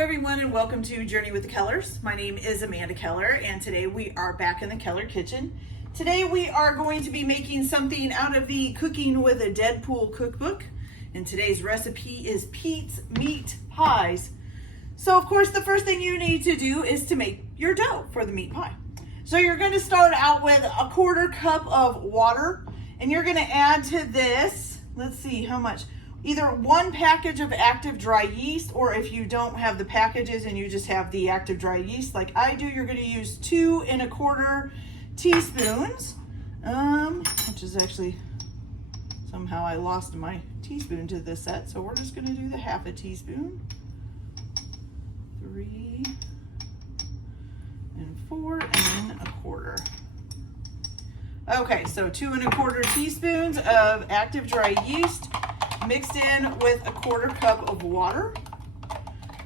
everyone, and welcome to Journey with the Kellers. My name is Amanda Keller, and today we are back in the Keller kitchen. Today we are going to be making something out of the Cooking with a Deadpool cookbook, and today's recipe is Pete's meat pies. So of course the first thing you need to do is to make your dough for the meat pie. So you're going to start out with a 1/4 cup of water, and you're going to add to this, let's see how much, either 1 package of active dry yeast, or if you don't have the packages and you just have the active dry yeast like I do, you're going to use 2 1/4 teaspoons, which is actually, somehow I lost my teaspoon to this set, so we're just going to do the 1/2 teaspoon, 3 and 4 and 1/4. Okay, so 2 1/4 teaspoons of active dry yeast mixed in with a 1/4 cup of water.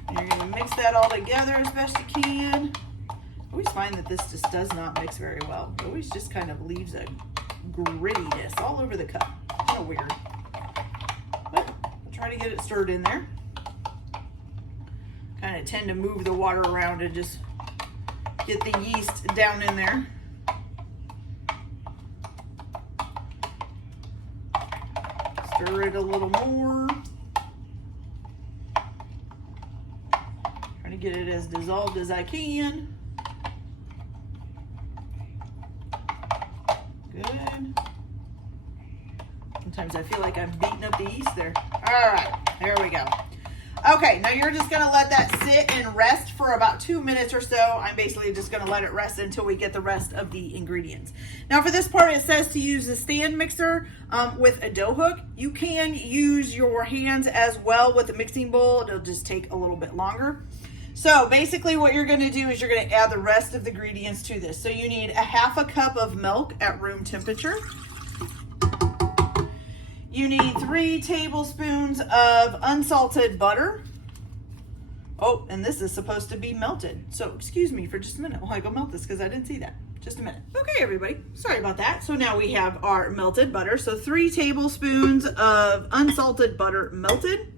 And you're going to mix that all together as best you can. I always find that this just does not mix very well. It always just kind of leaves a grittiness all over the cup. Kind of weird. But I'll try to get it stirred in there. Kind of tend to move the water around and just get the yeast down in there. Stir it a little more. Trying to get it as dissolved as I can. Good. Sometimes I feel like I'm beating up the yeast there. All right, there we go. Okay, now you're just gonna let that sit and rest for about 2 minutes or so. I'm basically just gonna let it rest until we get the rest of the ingredients. Now for this part, it says to use a stand mixer with a dough hook. You can use your hands as well with a mixing bowl. It'll just take a little bit longer. So basically what you're gonna do is you're gonna add the rest of the ingredients to this. So you need a 1/2 cup of milk at room temperature. You need 3 tablespoons of unsalted butter. Oh, and this is supposed to be melted. So excuse me for just a minute while I go melt this because I didn't see that. Just a minute. Okay, everybody, sorry about that. So now we have our melted butter. So 3 tablespoons of unsalted butter melted.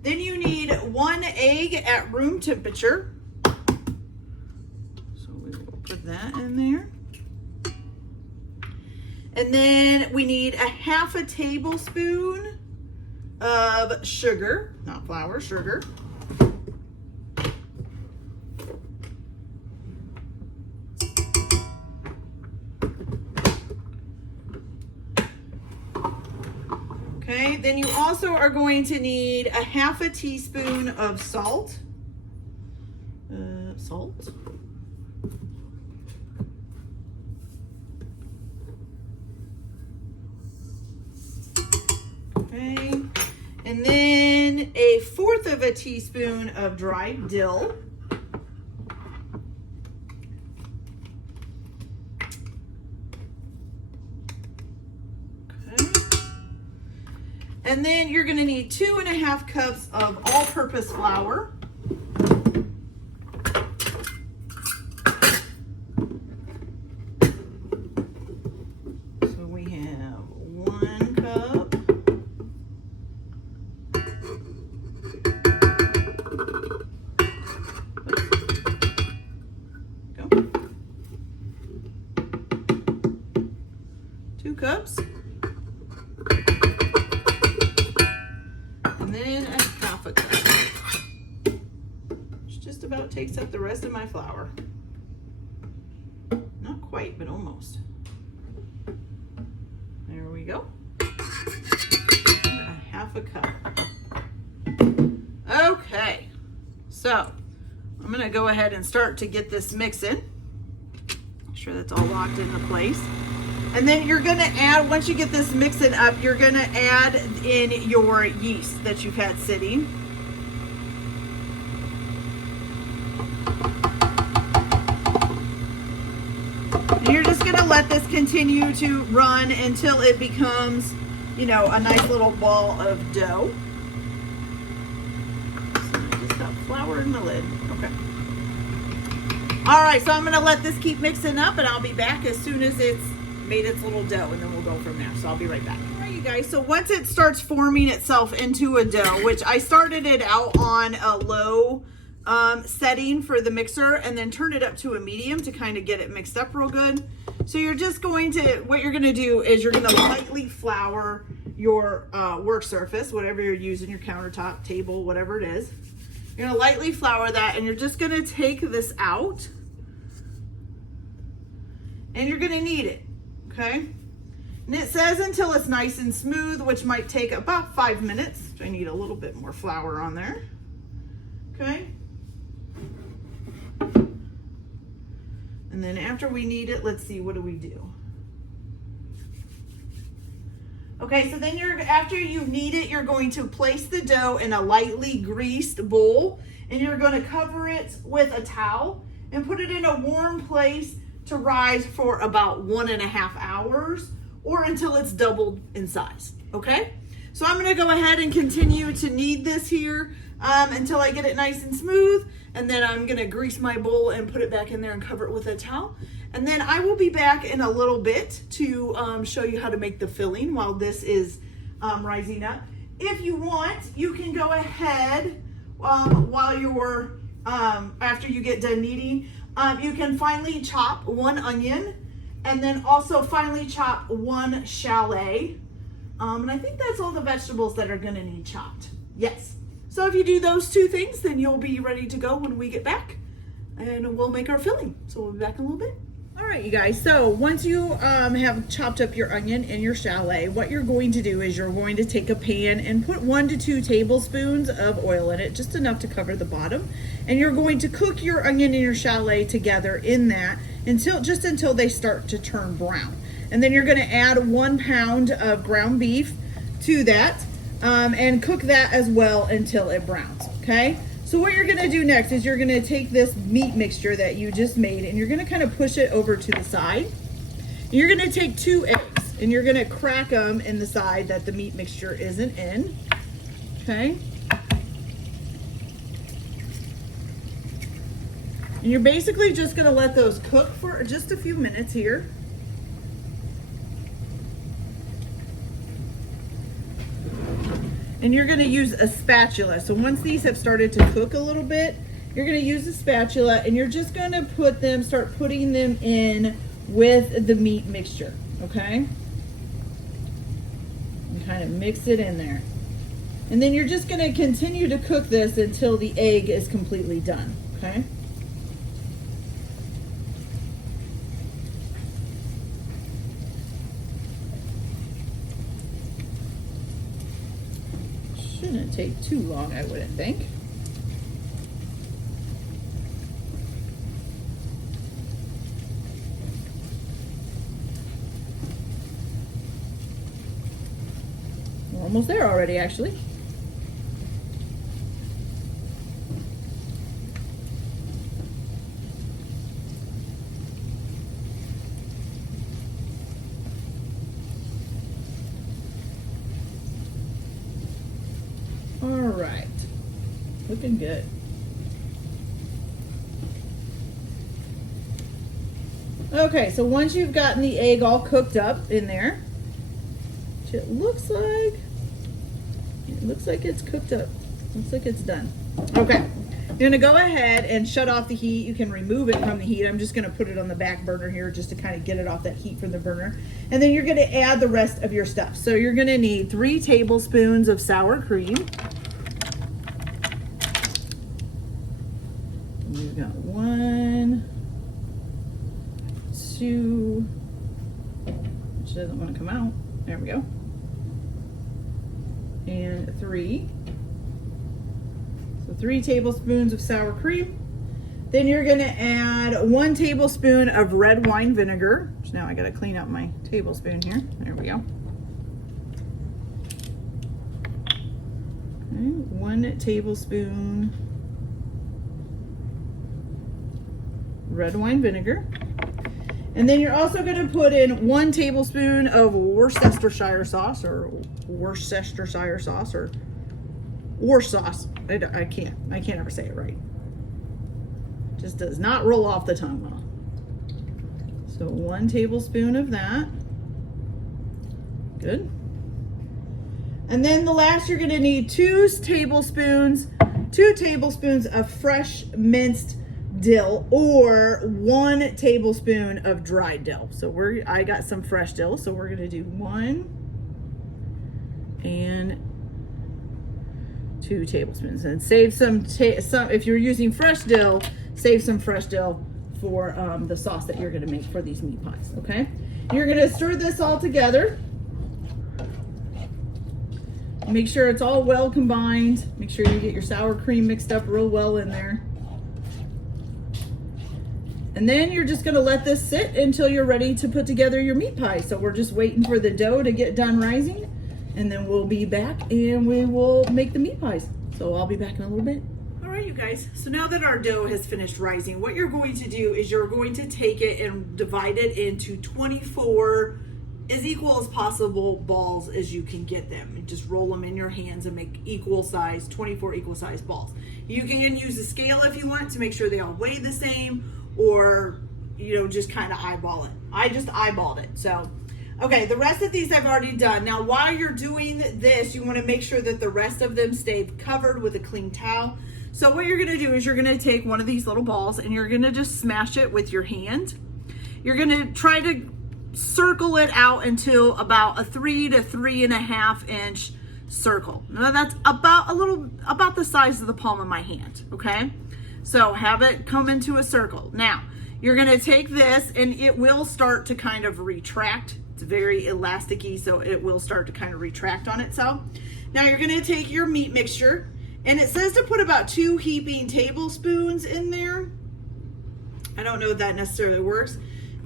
Then you need 1 egg at room temperature. So we will put that in there. And then we need a 1/2 tablespoon of sugar, not flour, sugar. Okay, then you also are going to need a 1/2 teaspoon of salt. Salt. Okay, and then a 1/4 teaspoon of dried dill. Okay, and then you're going to need 2 1/2 cups of all-purpose flour. So we have 1 cup. Cups, and then a 1/2 cup, which just about takes up the rest of my flour. Not quite, but almost. There we go. A 1/2 cup. Okay, so I'm gonna go ahead and start to get this mixing. Make sure that's all locked into place. And then you're going to add, once you get this mixing up, you're going to add in your yeast that you've had sitting. And you're just going to let this continue to run until it becomes, you know, a nice little ball of dough. So I just got flour in the lid. Okay. All right, so I'm going to let this keep mixing up, and I'll be back as soon as it's made its little dough, and then we'll go from there. So I'll be right back. All right, you guys, so once it starts forming itself into a dough, which I started it out on a low setting for the mixer, and then turn it up to a medium to kind of get it mixed up real good. So you're just going to, what you're going to do is you're going to lightly flour your work surface, whatever you're using, your countertop, table, whatever it is. You're going to lightly flour that, and you're just going to take this out, and you're going to knead it, okay? And it says until it's nice and smooth, which might take about 5 minutes. I need a little bit more flour on there, okay? And then after we knead it, let's see, what do we do? Okay, so then after you knead it, you're going to place the dough in a lightly greased bowl, and you're going to cover it with a towel and put it in a warm place to rise for about 1.5 hours or until it's doubled in size, okay? So I'm gonna go ahead and continue to knead this here until I get it nice and smooth, and then I'm gonna grease my bowl and put it back in there and cover it with a towel. And then I will be back in a little bit to show you how to make the filling while this is rising up. If you want, you can go ahead while you're, after you get done kneading, you can finely chop 1 onion and then also finely chop 1 shallot. And I think that's all the vegetables that are gonna need chopped. Yes. So if you do those 2 things, then you'll be ready to go when we get back, and we'll make our filling. So we'll be back in a little bit. All right, you guys, so once you have chopped up your onion and your shallot, what you're going to do is you're going to take a pan and put 1 to 2 tablespoons of oil in it, just enough to cover the bottom. And you're going to cook your onion and your shallot together in that until they start to turn brown. And then you're gonna add 1 pound of ground beef to that and cook that as well until it browns, okay? So what you're gonna do next is you're gonna take this meat mixture that you just made, and you're gonna kind of push it over to the side. You're gonna take 2 eggs and you're gonna crack them in the side that the meat mixture isn't in, okay? And you're basically just gonna let those cook for just a few minutes here. And you're gonna use a spatula. So once these have started to cook a little bit, you're gonna use a spatula and you're just gonna start putting them in with the meat mixture, okay? And kind of mix it in there. And then you're just gonna continue to cook this until the egg is completely done, okay? Shouldn't take too long, I wouldn't think. We're almost there already, actually. All right, looking good. Okay, so once you've gotten the egg all cooked up in there, which it looks like it's cooked up. Looks like it's done. Okay, you're gonna go ahead and shut off the heat. You can remove it from the heat. I'm just gonna put it on the back burner here just to kind of get it off that heat from the burner. And then you're gonna add the rest of your stuff. So you're gonna need 3 tablespoons of sour cream. We've got 1, 2, which doesn't want to come out. There we go. And 3. So 3 tablespoons of sour cream. Then you're going to add 1 tablespoon of red wine vinegar. So now I got to clean up my tablespoon here. There we go. Okay, 1 tablespoon red wine vinegar. And then you're also going to put in 1 tablespoon of Worcestershire sauce or Worcestershire sauce or sauce. I can't ever say it right. Just does not roll off the tongue well. So 1 tablespoon of that. Good. And then the last, you're going to need 2 tablespoons 2 tablespoons of fresh minced dill or 1 tablespoon of dried dill. So I got some fresh dill, so we're gonna do 1 and 2 tablespoons, and save some if you're using fresh dill, save some fresh dill for the sauce that you're gonna make for these meat pies. Okay, you're gonna stir this all together. Make sure it's all well combined. Make sure you get your sour cream mixed up real well in there. And then you're just gonna let this sit until you're ready to put together your meat pie. So we're just waiting for the dough to get done rising, and then we'll be back and we will make the meat pies. So I'll be back in a little bit. All right, you guys, so now that our dough has finished rising, what you're going to do is you're going to take it and divide it into 24 as equal as possible balls as you can get them, and just roll them in your hands and make 24 equal size balls. You can use a scale if you want to make sure they all weigh the same, or just kind of eyeball it. I just eyeballed it. So okay, the rest of these I've already done. Now while you're doing this, you want to make sure that the rest of them stay covered with a clean towel. So what you're going to do is you're going to take one of these little balls and you're going to just smash it with your hand. You're going to try to circle it out until about a 3 to 3.5 inch circle. Now that's about the size of the palm of my hand. Okay, so have it come into a circle. Now you're going to take this and it will start to kind of retract. It's very elasticy, so it will start to kind of retract on itself. Now you're going to take your meat mixture, and it says to put about 2 heaping tablespoons in there. I don't know if that necessarily works.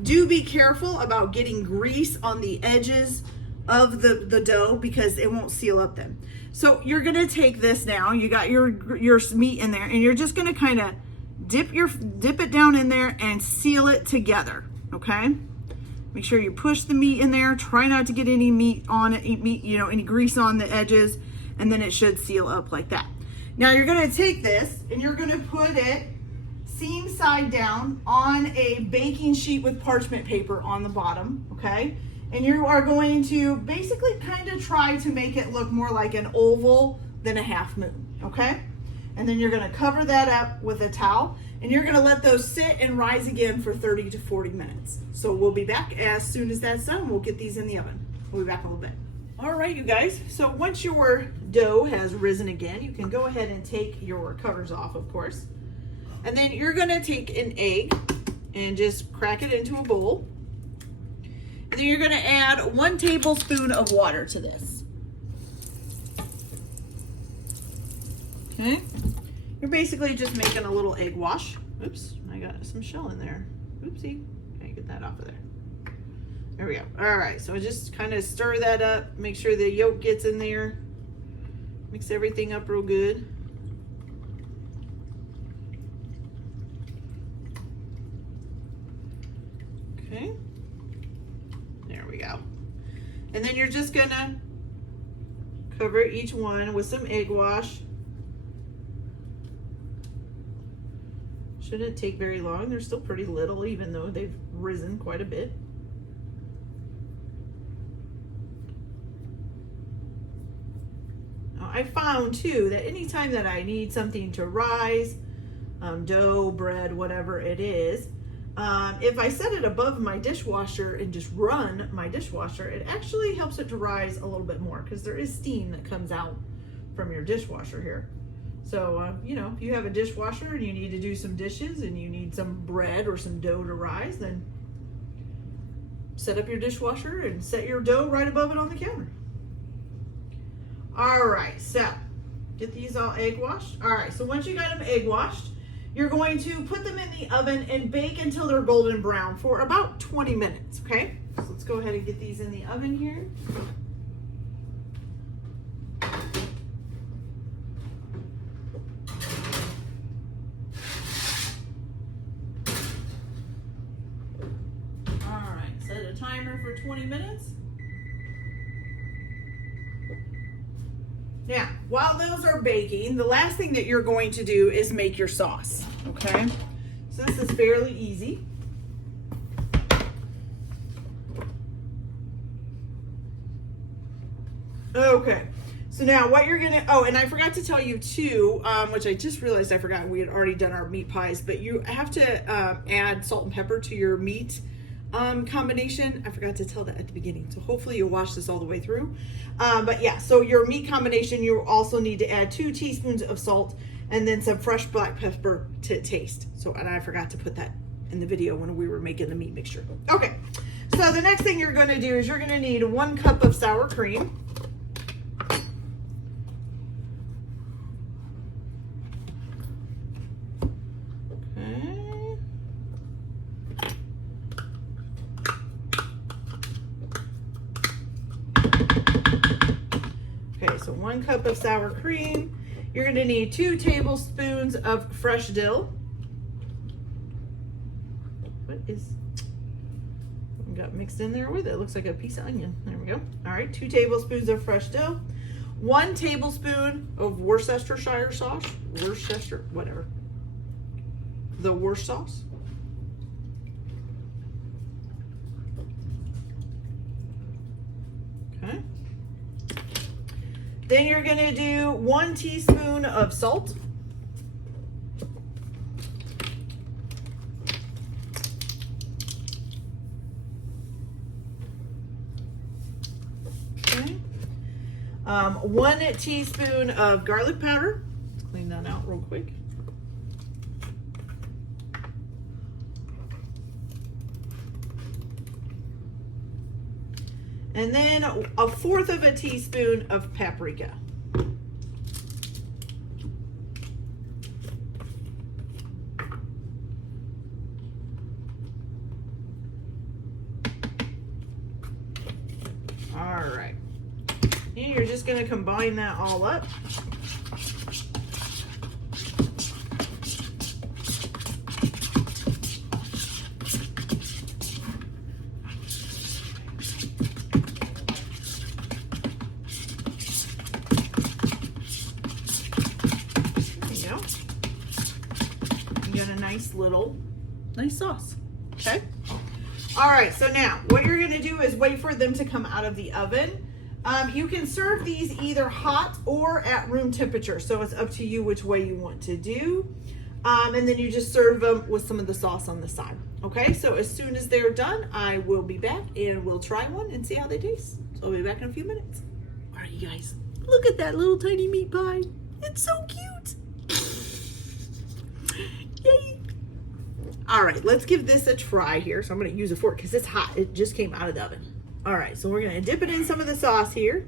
Do be careful about getting grease on the edges of the dough because it won't seal up then. So you're gonna take this now, you got your meat in there, and you're just gonna kind of dip it down in there and seal it together, okay? Make sure you push the meat in there, try not to get any meat on it, any grease on the edges, and then it should seal up like that. Now you're gonna take this and you're gonna put it seam side down on a baking sheet with parchment paper on the bottom, okay? And you are going to basically kind of try to make it look more like an oval than a half moon, okay? And then you're gonna cover that up with a towel, and you're gonna let those sit and rise again for 30 to 40 minutes. So we'll be back as soon as that's done. We'll get these in the oven. We'll be back in a little bit. All right, you guys, so once your dough has risen again, you can go ahead and take your covers off, of course. And then you're gonna take an egg and just crack it into a bowl. And then you're gonna add 1 tablespoon of water to this. Okay, you're basically just making a little egg wash. Oops, I got some shell in there. Oopsie, okay, get that off of there. There we go. All right, so just kind of stir that up, make sure the yolk gets in there. Mix everything up real good. Okay, there we go. And then you're just gonna cover each one with some egg wash. Shouldn't take very long. They're still pretty little, even though they've risen quite a bit. Now, I found too that anytime that I need something to rise, dough, bread, whatever it is, if I set it above my dishwasher and just run my dishwasher, it actually helps it to rise a little bit more because there is steam that comes out from your dishwasher here. So, if you have a dishwasher and you need to do some dishes and you need some bread or some dough to rise, then set up your dishwasher and set your dough right above it on the counter. All right, so get these all egg washed. All right, so once you got them egg washed, you're going to put them in the oven and bake until they're golden brown for about 20 minutes, okay? So let's go ahead and get these in the oven here. All right, set a timer for 20 minutes. Now, while those are baking, the last thing that you're going to do is make your sauce, okay? So this is fairly easy. Okay, So now what you're gonna, oh, and I forgot to tell you too, which I just realized I forgot, we had already done our meat pies, but you have to add salt and pepper to your meat combination. I forgot to tell that at the beginning. So hopefully you'll watch this all the way through. But yeah, so your meat combination, you also need to add 2 teaspoons of salt and then some fresh black pepper to taste. So, and I forgot to put that in the video when we were making the meat mixture. Okay, so the next thing you're gonna do is you're gonna need 1 cup of sour cream. Okay, so 1 cup of sour cream. You're going to need 2 tablespoons of fresh dill. What got mixed in there with it? It looks like a piece of onion. There we go. All right, 2 tablespoons of fresh dill. 1 tablespoon of Worcestershire sauce. Worcestershire, whatever. The Worcestershire sauce. Okay. Then you're going to do 1 teaspoon of salt. Okay. 1 teaspoon of garlic powder. Let's clean that out real quick. And then 1/4 of a teaspoon of paprika. All right. And you're just going to combine that all up. Nice sauce. Okay. All right, so now what you're going to do is wait for them to come out of the oven. You can serve these either hot or at room temperature, so it's up to you which way you want to do. And then you just serve them with some of the sauce on the side. Okay, so as soon as they're done, I will be back and we'll try one and see how they taste. So I'll be back in a few minutes. All right, you guys, look at that little tiny meat pie. It's so cute. Yay. All right, let's give this a try here. So I'm going to use a fork because it's hot. It just came out of the oven. All right, so we're going to dip it in some of the sauce here.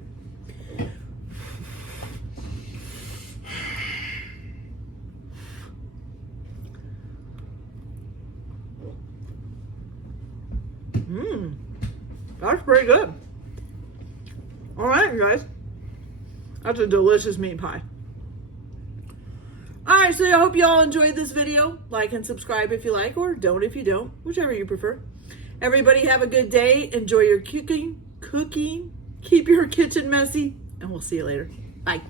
That's pretty good. All right, you guys. That's a delicious meat pie. All right, so I hope you all enjoyed this video. Like and subscribe if you like, or don't if you don't, whichever you prefer. Everybody have a good day. Enjoy your cooking. Keep your kitchen messy, and we'll see you later. Bye.